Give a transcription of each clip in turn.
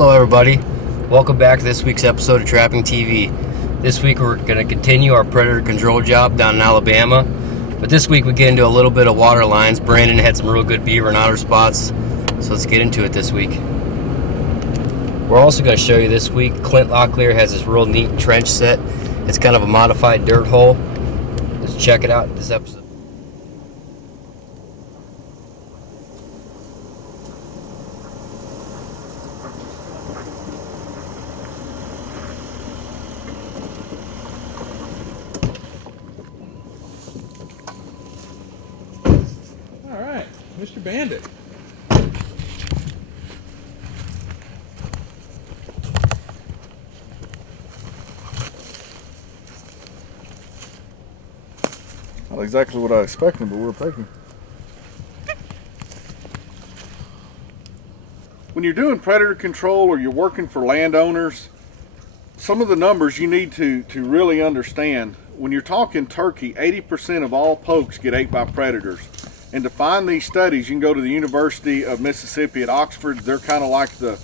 Hello everybody, welcome back to this week's episode of Trapping TV. This week we're going to continue our predator control job down in Alabama, but this week we get into a little bit of water lines. Brandon had some real good beaver and otter spots, so let's get into it this week. We're also going to show you this week, Clint Locklear has this real neat trench set. It's kind of a modified dirt hole. Let's check it out in this episode. Mr. Bandit. Not exactly what I expected, but we're taking. When you're doing predator control or you're working for landowners, some of the numbers you need to really understand. When you're talking turkey, 80% of all pokes get ate by predators. And to find these studies, you can go to the University of Mississippi at Oxford. They're kind of like the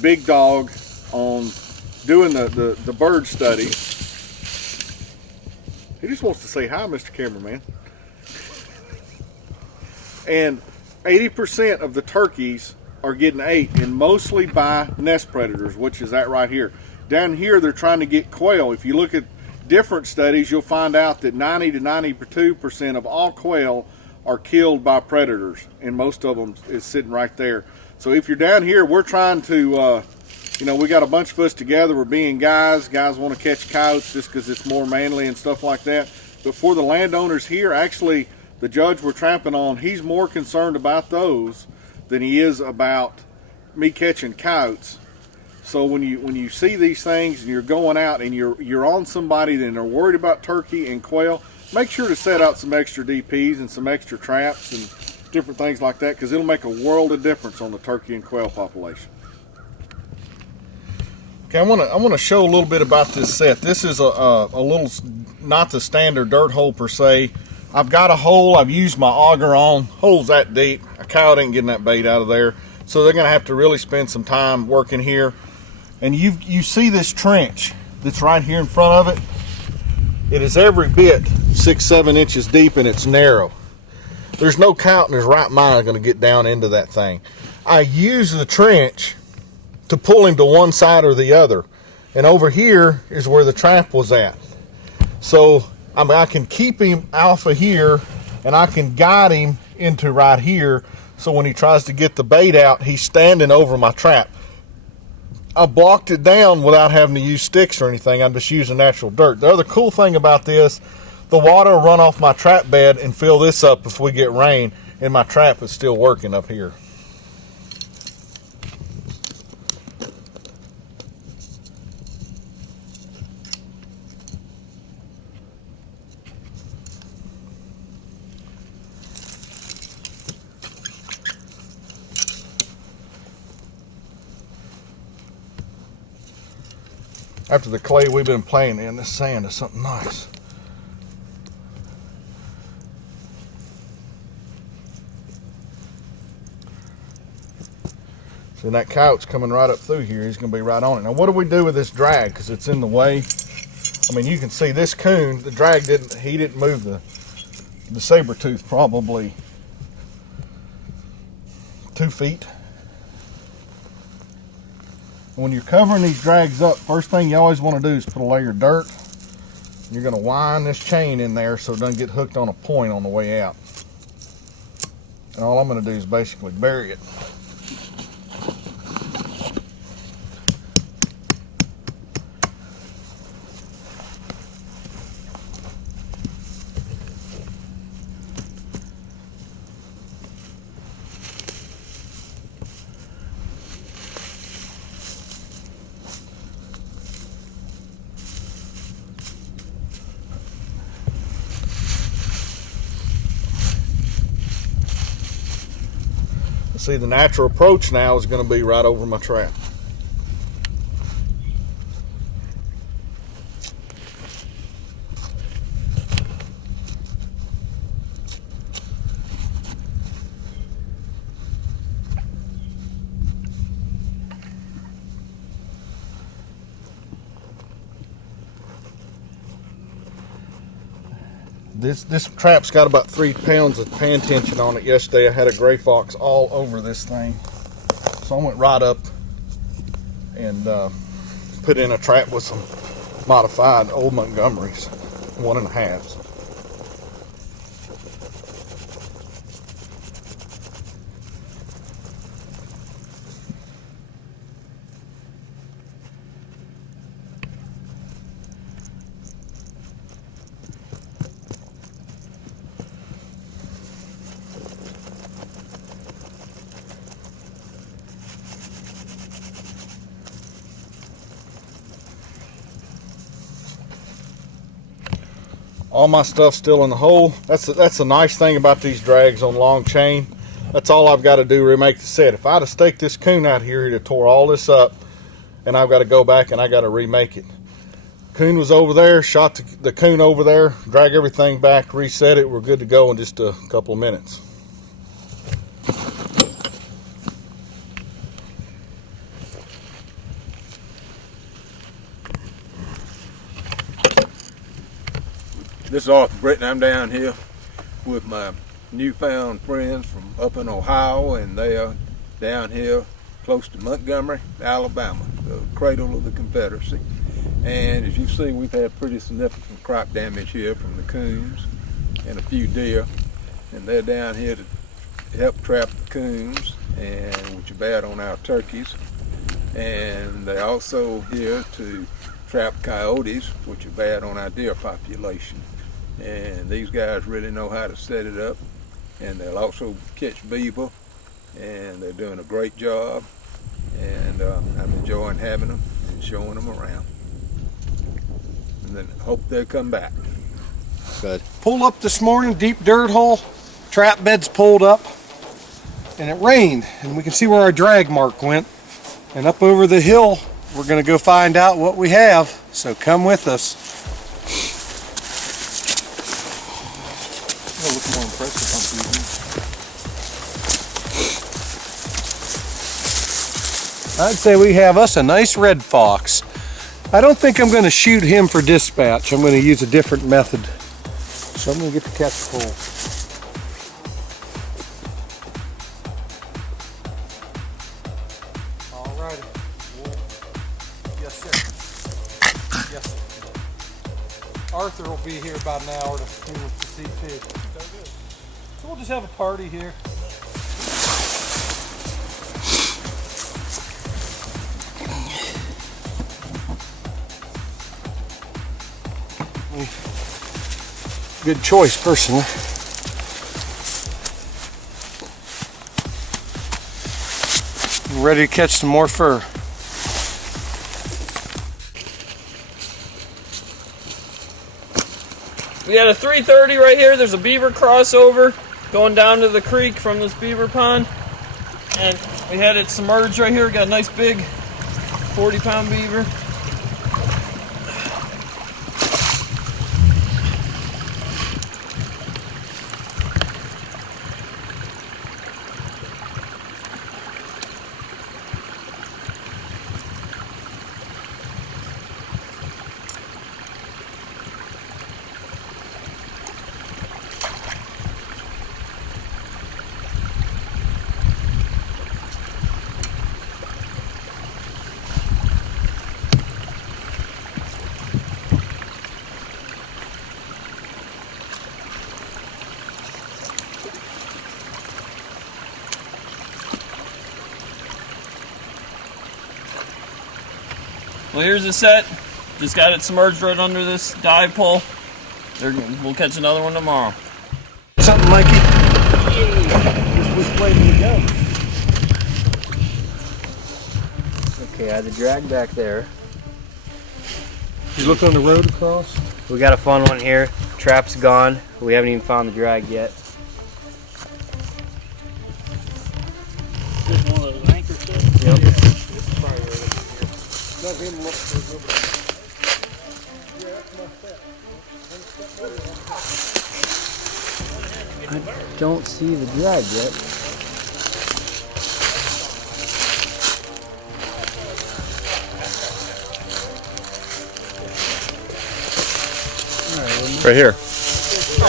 big dog on doing the bird study. He just wants to say hi, Mr. Cameraman. And 80% of the turkeys are getting ate, and mostly by nest predators, which is that right here. Down here, they're trying to get quail. If you look at different studies, you'll find out that 90 to 92% of all quail are killed by predators, and most of them is sitting right there. So if you're down here, we're trying to, we got a bunch of us together. We're being guys. Guys want to catch coyotes just because it's more manly and stuff like that. But for the landowners here, actually, the judge we're trapping on, he's more concerned about those than he is about me catching coyotes. So when you see these things and you're going out and you're on somebody and they're worried about turkey and quail, make sure to set out some extra DPs and some extra traps and different things like that, because it'll make a world of difference on the turkey and quail population. Okay, I want to show a little bit about this set. This is a little, not the standard dirt hole per se. I've got a hole I've used my auger on. Hole's that deep. A coyote ain't getting that bait out of there. So they're going to have to really spend some time working here. And you see this trench that's right here in front of it. It is every bit 6-7 inches deep, and it's narrow. There's no coyote in his right mind going to get down into that thing. I use the trench to pull him to one side or the other, and over here is where the trap was at. So I can keep him off of here, and I can guide him into right here, so when he tries to get the bait out, he's standing over my trap. I blocked it down without having to use sticks or anything. I'm just using natural dirt. The other cool thing about this, the water will run off my trap bed and fill this up if we get rain, and my trap is still working up here. After the clay we've been playing in, this sand is something nice. See, that coyote's coming right up through here. He's going to be right on it. Now, what do we do with this drag? Because it's in the way. I mean, you can see this coon, the drag didn't move the saber tooth probably 2 feet. When you're covering these drags up, first thing you always want to do is put a layer of dirt. You're going to wind this chain in there so it doesn't get hooked on a point on the way out. And all I'm going to do is basically bury it. See, the natural approach now is going to be right over my trap. This trap's got about 3 pounds of pan tension on it. Yesterday I had a gray fox all over this thing. So I went right up and put in a trap with some modified old Montgomerys, 1.5s. All my stuff's still in the hole. That's the nice thing about these drags on long chain. That's all I've got to do to remake the set. If I'd have staked this coon out here, he'd have tore all this up, and I've got to go back and I got to remake it. Coon was over there, shot the coon over there, drag everything back, reset it. We're good to go in just a couple of minutes. This is Arthur Britton. I'm down here with my newfound friends from up in Ohio, and they are down here close to Montgomery, Alabama, the cradle of the Confederacy. And as you see, we've had pretty significant crop damage here from the coons and a few deer. And they're down here to help trap the coons, and which are bad on our turkeys. And they're also here to trap coyotes, which are bad on our deer population. And these guys really know how to set it up, and they'll also catch beaver, and they're doing a great job, and I'm enjoying having them and showing them around, and then hope they'll come back. Good. Pulled up this morning, deep dirt hole, trap bed's pulled up, and it rained, and we can see where our drag mark went. And up over the hill, we're gonna go find out what we have, so come with us. It'll look more impressive on TV. I'd say we have us a nice red fox. I don't think I'm gonna shoot him for dispatch. I'm gonna use a different method. So I'm gonna get the catch pole. Alrighty. Yes, sir. Yes, sir. Arthur will be here about an hour to see fish. So we'll just have a party here. Good choice, personally. I'm ready to catch some more fur. We got a 330 right here. There's a beaver crossover going down to the creek from this beaver pond. And we had it submerged right here. Got a nice big 40-pound beaver. Well, here's the set. Just got it submerged right under this dive pole. We'll catch another one tomorrow. Something like it. Just which way do you go? Okay, I had the drag back there. You look on the road across? We got a fun one here. Trap's gone. We haven't even found the drag yet. Just one of those anchor sets? Yep. Yeah, it's probably right up here. Let him look for a good one. Yeah, that's my set. I don't see the drag yet. Right here.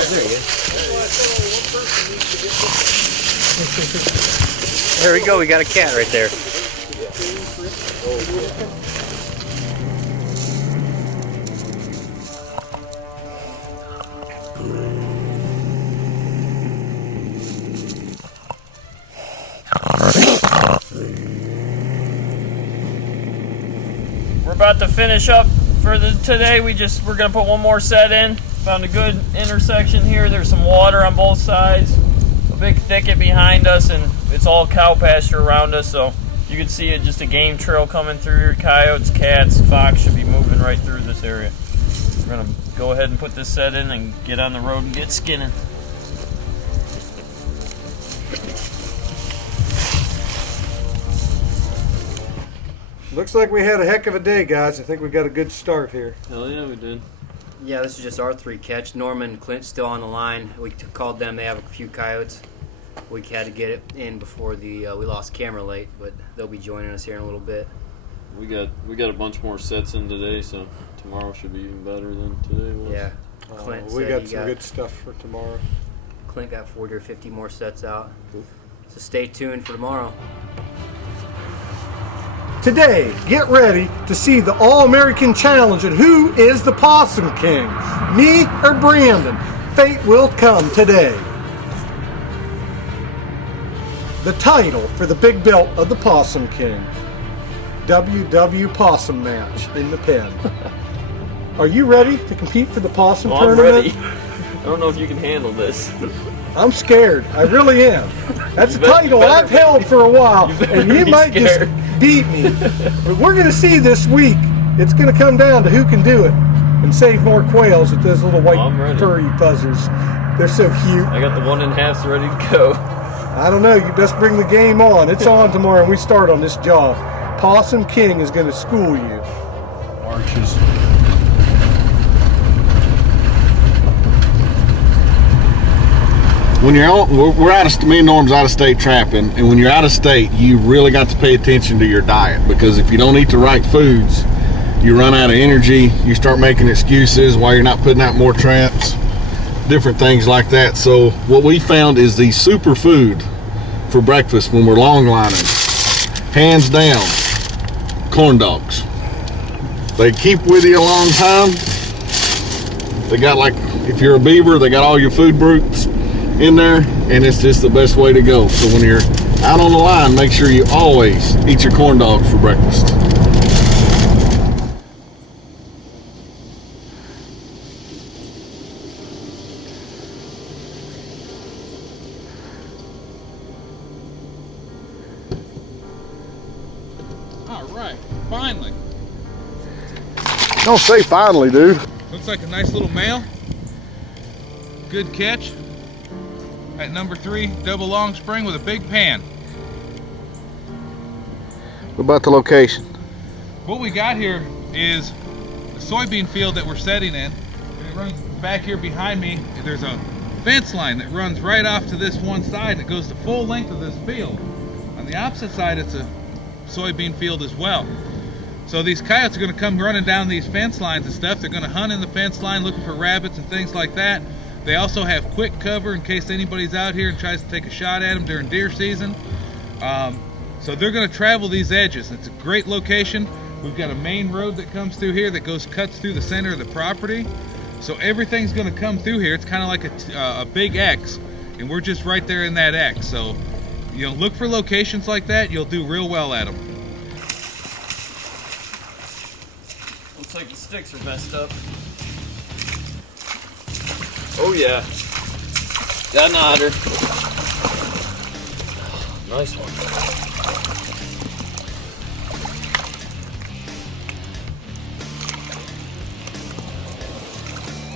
There he is. There we go. We got a cat right there. We're about to finish up for today. We're gonna put one more set in. Found a good intersection here. There's some water on both sides, a big thicket behind us, and it's all cow pasture around us. So you can see it, just a game trail coming through here. Coyotes, cats, fox should be moving right through this area. We're gonna go ahead and put this set in and get on the road and get skinning. Looks like we had a heck of a day, guys. I think we got a good start here. Hell yeah, we did. Yeah, this is just our 3 catch. Norman and Clint still on the line. We called them. They have a few coyotes. We had to get it in before we lost camera late, but they'll be joining us here in a little bit. We got a bunch more sets in today, so tomorrow should be even better than today was. Yeah. Clint We said got he some good stuff for tomorrow. Clint got 40 or 50 more sets out. So stay tuned for tomorrow. Today, get ready to see the All-American Challenge and who is the Possum King, me or Brandon. Fate will come today. The title for the big belt of the Possum King. WW Possum match in the pen. Are you ready to compete for the possum I'm tournament? ready. I don't know if you can handle this. I'm scared. I really am. That's a You title better I've held for a while, and you be might scared. just beat me. But we're going to see this week. It's going to come down to who can do it and save more quails with those little white I'm ready. furry fuzzers. They're so cute. I got the 1.5s ready to go. I don't know. You best bring the game on. It's on tomorrow, and we start on this job. Possum King is going to school you. Arches. When you're out, we're out of, me and Norm's out of state trapping, and when you're out of state, you really got to pay attention to your diet, because if you don't eat the right foods, you run out of energy, you start making excuses why you're not putting out more traps, different things like that. So what we found is the super food for breakfast when we're long lining, hands down, corn dogs. They keep with you a long time. They got, like, if you're a beaver, they got all your food groups in there, and it's just the best way to go. So when you're out on the line, make sure you always eat your corn dogs for breakfast. All right, finally. Don't say finally, dude. Looks like a nice little male. Good catch. At number 3, double long spring with a big pan. What about the location? What we got here is the soybean field that we're setting in. And it runs back here behind me. There's a fence line that runs right off to this one side, and it goes the full length of this field. On the opposite side, it's a soybean field as well. So these coyotes are going to come running down these fence lines and stuff. They're going to hunt in the fence line looking for rabbits and things like that. They also have quick cover in case anybody's out here and tries to take a shot at them during deer season. So they're going to travel these edges. It's a great location. We've got a main road that comes through here that cuts through the center of the property. So everything's going to come through here. It's kind of like a big X, and we're just right there in that X. So, you know, look for locations like that. You'll do real well at them. Looks like the sticks are messed up. Oh yeah. Got an otter. Nice one.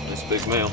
Nice big male.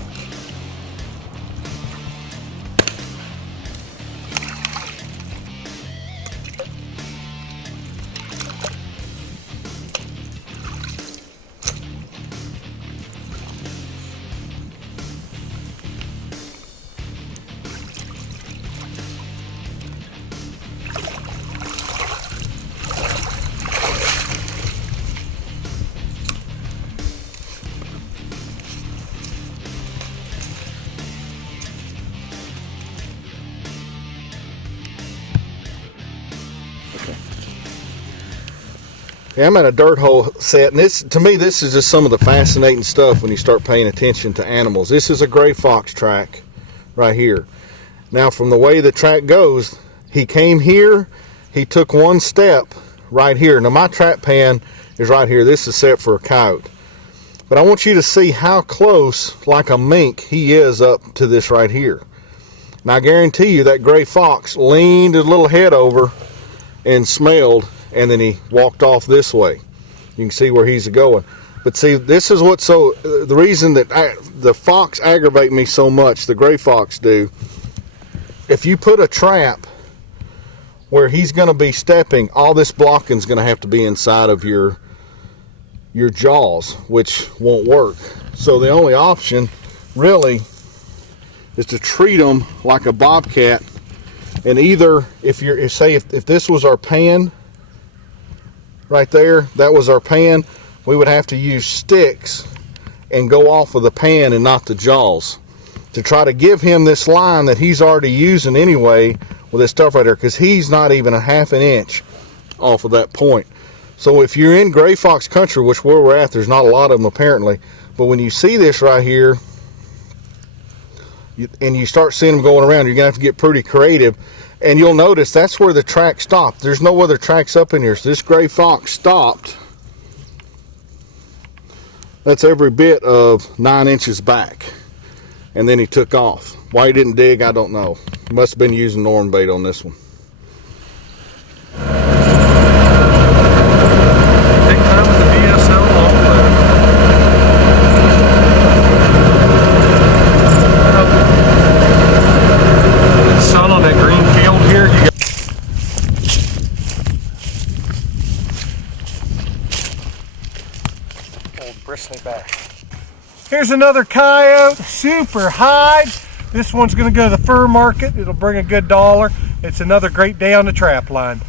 Yeah, I'm at a dirt hole set, and this, to me, this is just some of the fascinating stuff when you start paying attention to animals. This is a gray fox track right here. Now, from the way the track goes, he came here, he took one step right here. Now, my trap pan is right here. This is set for a coyote. But I want you to see how close, like a mink, he is up to this right here. Now, I guarantee you that gray fox leaned his little head over and smelled, and then he walked off this way. You can see where he's going. But see, this is what's so, the reason that the fox aggravate me so much, the gray fox do, if you put a trap where he's going to be stepping, all this blocking is going to have to be inside of your jaws, which won't work. So the only option really is to treat them like a bobcat. And either, if this was our pan right there, that was our pan, we would have to use sticks and go off of the pan and not the jaws to try to give him this line that he's already using anyway with this stuff right there, because he's not even a half an inch off of that point. So if you're in gray fox country, which where we're at, there's not a lot of them apparently, but when you see this right here and you start seeing them going around, you're gonna have to get pretty creative. And you'll notice that's where the track stopped. There's no other tracks up in here. So this gray fox stopped. That's every bit of 9 inches back. And then he took off. Why he didn't dig, I don't know. He must have been using Norm bait on this one. Take time with the DSL long the sun on that green field here. Old bristly back. Here's another coyote, super hide. This one's going to go to the fur market. It'll bring a good $1. It's another great day on the trap line.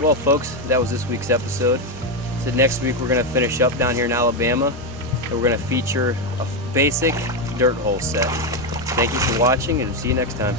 Well, folks, that was this week's episode. So next week we're going to finish up down here in Alabama, and we're going to feature a basic dirt hole set. Thank you for watching, and see you next time.